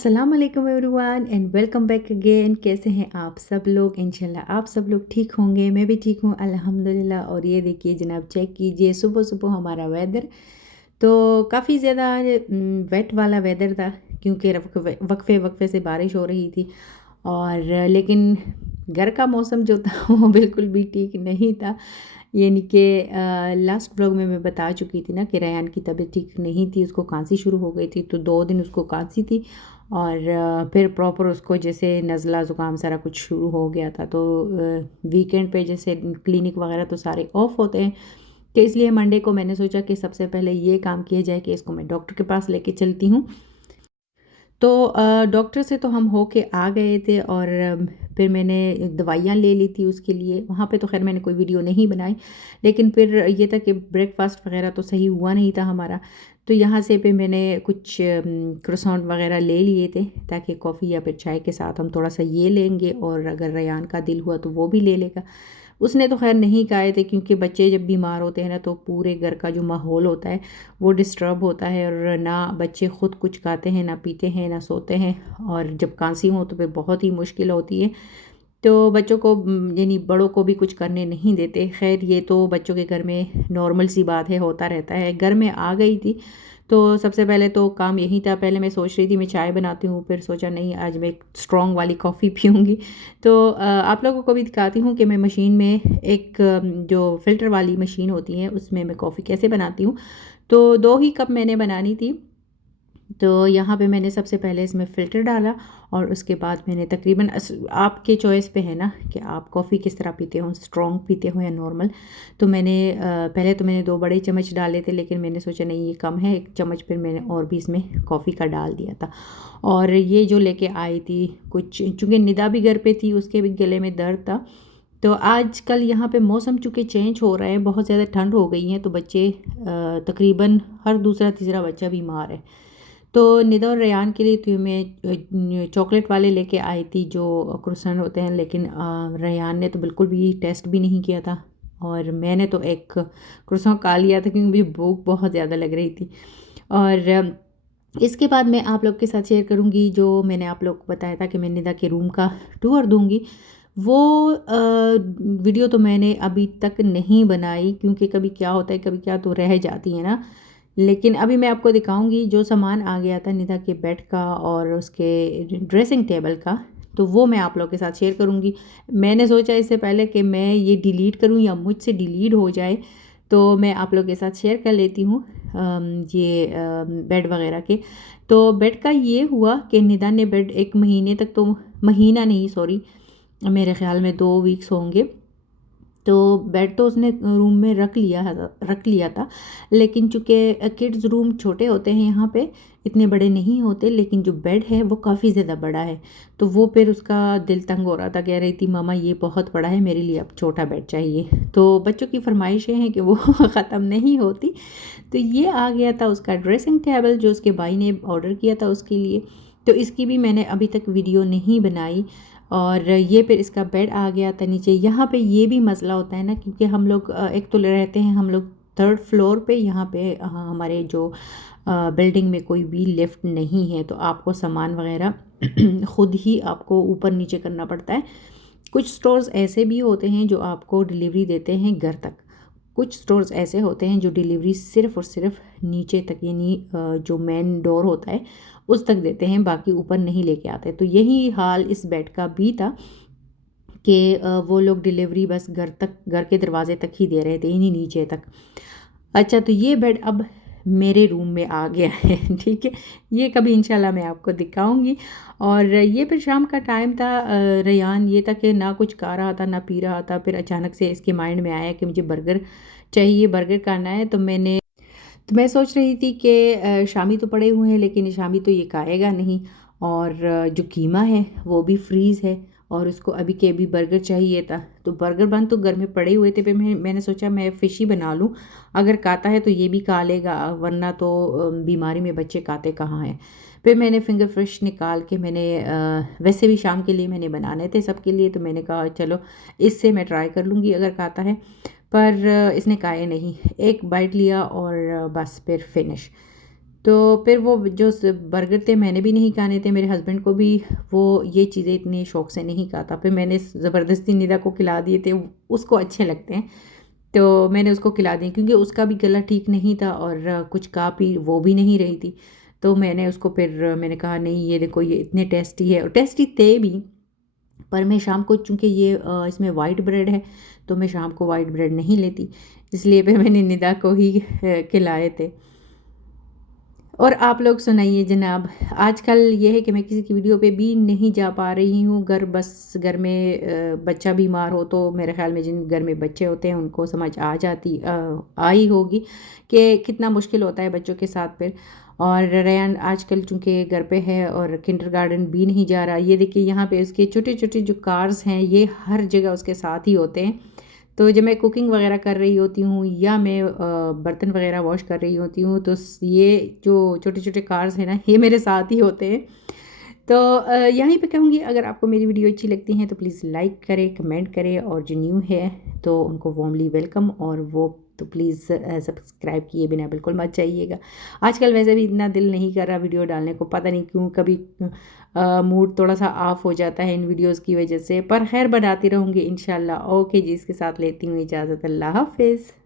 अस्सलाम वालेकुम everyone and welcome back again. कैसे हैं आप सब लोग? इंशाल्लाह आप सब लोग ठीक होंगे। मैं भी ठीक हूँ अल्हम्दुलिल्लाह। और ये देखिए जनाब, चेक कीजिए सुबह सुबह हमारा वेदर तो काफ़ी ज़्यादा वेट वाला वेदर था, क्योंकि वक्फे वक्फे से बारिश हो रही थी। और लेकिन घर का मौसम जो था वो बिल्कुल भी ठीक नहीं था। यानी कि लास्ट व्लॉग में मैं बता चुकी थी ना कि रेयान की तबीयत ठीक नहीं थी, उसको खांसी शुरू हो गई थी। तो 2 दिन उसको खांसी थी और फिर प्रॉपर उसको जैसे नज़ला ज़ुकाम सारा कुछ शुरू हो गया था। तो वीकेंड पे जैसे क्लिनिक वगैरह तो सारे ऑफ होते हैं, तो इसलिए मंडे को मैंने सोचा कि सबसे पहले ये काम किया जाए कि इसको मैं डॉक्टर के पास लेके चलती हूँ। तो डॉक्टर से तो हम होके आ गए थे और फिर मैंने दवाइयाँ ले ली थी उसके लिए। वहाँ पे तो खैर मैंने कोई वीडियो नहीं बनाई, लेकिन फिर ये था कि ब्रेकफास्ट वगैरह तो सही हुआ नहीं था हमारा। तो यहाँ से फिर मैंने कुछ क्रोसेंट वगैरह ले लिए थे, ताकि कॉफ़ी या फिर चाय के साथ हम थोड़ा सा ये लेंगे, और अगर रेयान का दिल हुआ तो वो भी ले लेगा। उसने तो खैर नहीं खाए थे, क्योंकि बच्चे जब बीमार होते हैं ना तो पूरे घर का जो माहौल होता है वो डिस्टर्ब होता है, और ना बच्चे ख़ुद कुछ खाते हैं, ना पीते हैं, ना सोते हैं। और जब खांसी हो तो फिर बहुत ही मुश्किल होती है। तो बच्चों को यानी बड़ों को भी कुछ करने नहीं देते। खैर ये तो बच्चों के घर में नॉर्मल सी बात है, होता रहता है। घर में आ गई थी तो सबसे पहले तो काम यही था। पहले मैं सोच रही थी मैं चाय बनाती हूँ, फिर सोचा नहीं, आज मैं स्ट्रॉन्ग वाली कॉफ़ी पीऊँगी। तो आप लोगों को भी दिखाती हूँ कि मैं मशीन में एक जो फ़िल्टर वाली मशीन होती है उसमें मैं कॉफ़ी कैसे बनाती हूँ। तो 2 ही कप मैंने बनानी थी। तो यहाँ पे मैंने सबसे पहले इसमें फ़िल्टर डाला, और उसके बाद मैंने तकरीबन आपके चॉइस पे है ना कि आप कॉफ़ी किस तरह पीते हो, स्ट्रॉन्ग पीते हो या नॉर्मल। तो मैंने पहले तो मैंने 2 बड़े चम्मच डाले थे, लेकिन मैंने सोचा नहीं ये कम है, 1 चम्मच फिर मैंने और भी इसमें कॉफ़ी का डाल दिया था। और ये जो लेके आई थी कुछ, चूँकि निदा भी घर पे थी, उसके भी गले में दर्द था। तो आजकल यहाँ पे मौसम चूँकि चेंज हो रहा है, बहुत ज़्यादा ठंड हो गई है, तो बच्चे तकरीबन हर दूसरा तीसरा बच्चा बीमार है। तो निदा और रेयान के लिए तो मैं चॉकलेट वाले लेके आई थी जो क्रोसेंट होते हैं, लेकिन रेयान ने तो बिल्कुल भी टेस्ट भी नहीं किया था, और मैंने तो एक क्रोसेंट खा लिया था क्योंकि मुझे भूख बहुत ज़्यादा लग रही थी। और इसके बाद मैं आप लोग के साथ शेयर करूँगी जो मैंने आप लोग को बताया था कि मैं निदा के रूम का टूर दूँगी। वो वीडियो तो मैंने अभी तक नहीं बनाई, क्योंकि कभी क्या होता है कभी क्या तो रह जाती है ना। लेकिन अभी मैं आपको दिखाऊंगी जो सामान आ गया था निधा के बेड का और उसके ड्रेसिंग टेबल का, तो वो मैं आप लोगों के साथ शेयर करूंगी। मैंने सोचा इससे पहले कि मैं ये डिलीट करूं या मुझसे डिलीट हो जाए, तो मैं आप लोगों के साथ शेयर कर लेती हूँ ये बेड वगैरह के। तो बेड का ये हुआ कि निधा ने बेड 1 महीने तक, तो महीना नहीं सॉरी, मेरे ख़्याल में 2 वीक्स होंगे, तो बेड तो उसने रूम में रख लिया था। लेकिन चूँकि किड्स रूम छोटे होते हैं यहाँ पे, इतने बड़े नहीं होते, लेकिन जो बेड है वो काफ़ी ज़्यादा बड़ा है। तो वो फिर उसका दिल तंग हो रहा था, कह रही थी मामा ये बहुत बड़ा है, मेरे लिए अब छोटा बेड चाहिए। तो बच्चों की फरमाइशें हैं कि वो ख़त्म नहीं होती। तो ये आ गया था उसका ड्रेसिंग टेबल जो उसके भाई ने ऑर्डर किया था उसके लिए। तो इसकी भी मैंने अभी तक वीडियो नहीं बनाई। और ये फिर इसका बेड आ गया था नीचे। यहाँ पे ये भी मसला होता है ना, क्योंकि हम लोग एक तो रहते हैं हम लोग 3rd फ्लोर पे। यहाँ पे हमारे जो बिल्डिंग में कोई भी लिफ्ट नहीं है, तो आपको सामान वगैरह ख़ुद ही आपको ऊपर नीचे करना पड़ता है। कुछ स्टोर्स ऐसे भी होते हैं जो आपको डिलीवरी देते हैं घर तक, कुछ स्टोर्स ऐसे होते हैं जो डिलीवरी सिर्फ़ और सिर्फ नीचे तक, यानी जो मेन डोर होता है उस तक देते हैं, बाकी ऊपर नहीं लेके आते। तो यही हाल इस बेड का भी था कि वो लोग डिलीवरी बस घर के दरवाजे तक ही दे रहे थे, यानी नीचे तक। अच्छा, तो ये बेड अब मेरे रूम में आ गया है ठीक है, ये कभी इंशाल्लाह मैं आपको दिखाऊंगी। और ये फिर शाम का टाइम था। रेयान ये था कि ना कुछ खा रहा था ना पी रहा था। फिर अचानक से इसके माइंड में आया कि मुझे बर्गर चाहिए, बर्गर खाना है। तो मैं सोच रही थी कि शामी तो पड़े हुए हैं, लेकिन शामी तो ये खाएगा नहीं, और जो कीमा है वो भी फ्रीज़ है, और उसको अभी के अभी बर्गर चाहिए था। तो बर्गर बन तो घर में पड़े हुए थे, फिर मैंने सोचा मैं फ़िश ही बना लूँ, अगर खाता है तो ये भी खा लेगा, वरना तो बीमारी में बच्चे खाते कहाँ हैं। फिर मैंने फिंगर फिश निकाल के मैंने वैसे भी शाम के लिए मैंने बनाने थे सबके लिए, तो मैंने कहा चलो इससे मैं ट्राई कर लूँगी अगर खाता है। पर इसने खाए नहीं, एक बाइट लिया और बस फिर फिनिश। तो फिर वो जो बर्गर थे मैंने भी नहीं खाने थे, मेरे हस्बैंड को भी वो ये चीज़ें इतने शौक से नहीं खाता। फिर मैंने ज़बरदस्ती निदा को खिला दिए थे, उसको अच्छे लगते हैं तो मैंने उसको खिला दिए, क्योंकि उसका भी गला ठीक नहीं था और कुछ खा पी वो भी नहीं रही थी। तो मैंने उसको फिर मैंने कहा नहीं ये देखो ये इतने टेस्टी है, और टेस्टी थे भी। पर मैं शाम को चूँकि ये इसमें वाइट ब्रेड है तो मैं शाम को वाइट ब्रेड नहीं लेती, इसलिए फिर मैंने निदा को ही खिलाए थे। और आप लोग सुनाइए जनाब। आजकल ये है कि मैं किसी की वीडियो पे भी नहीं जा पा रही हूँ, बस घर में बच्चा बीमार हो तो मेरे ख्याल में जिन घर में बच्चे होते हैं उनको समझ आई होगी कि कितना मुश्किल होता है बच्चों के साथ फिर। और रेयान आजकल चूँकि घर पे है और किंडरगार्टन भी नहीं जा रहा। ये देखिए यहाँ पे उसके छोटे छोटे जो कार्स हैं ये हर जगह उसके साथ ही होते हैं। तो जब मैं कुकिंग वगैरह कर रही होती हूँ या मैं बर्तन वगैरह वॉश कर रही होती हूँ तो ये जो छोटे छोटे कार्स हैं ना ये मेरे साथ ही होते हैं। तो यहीं पे कहूँगी अगर आपको मेरी वीडियो अच्छी लगती है तो प्लीज़ लाइक करें, कमेंट करें, और जो न्यू है तो उनको वार्मली वेलकम, और वो तो प्लीज़ सब्सक्राइब किए बिना बिल्कुल मत जाइएगा। आजकल वैसे भी इतना दिल नहीं कर रहा वीडियो डालने को, पता नहीं क्यों, कभी मूड थोड़ा सा ऑफ हो जाता है इन वीडियोज़ की वजह से, पर खैर बनाती रहूँगी इंशाल्लाह। ओके जी, इसके साथ लेती हूँ इजाज़त, अल्लाह हाफिज़।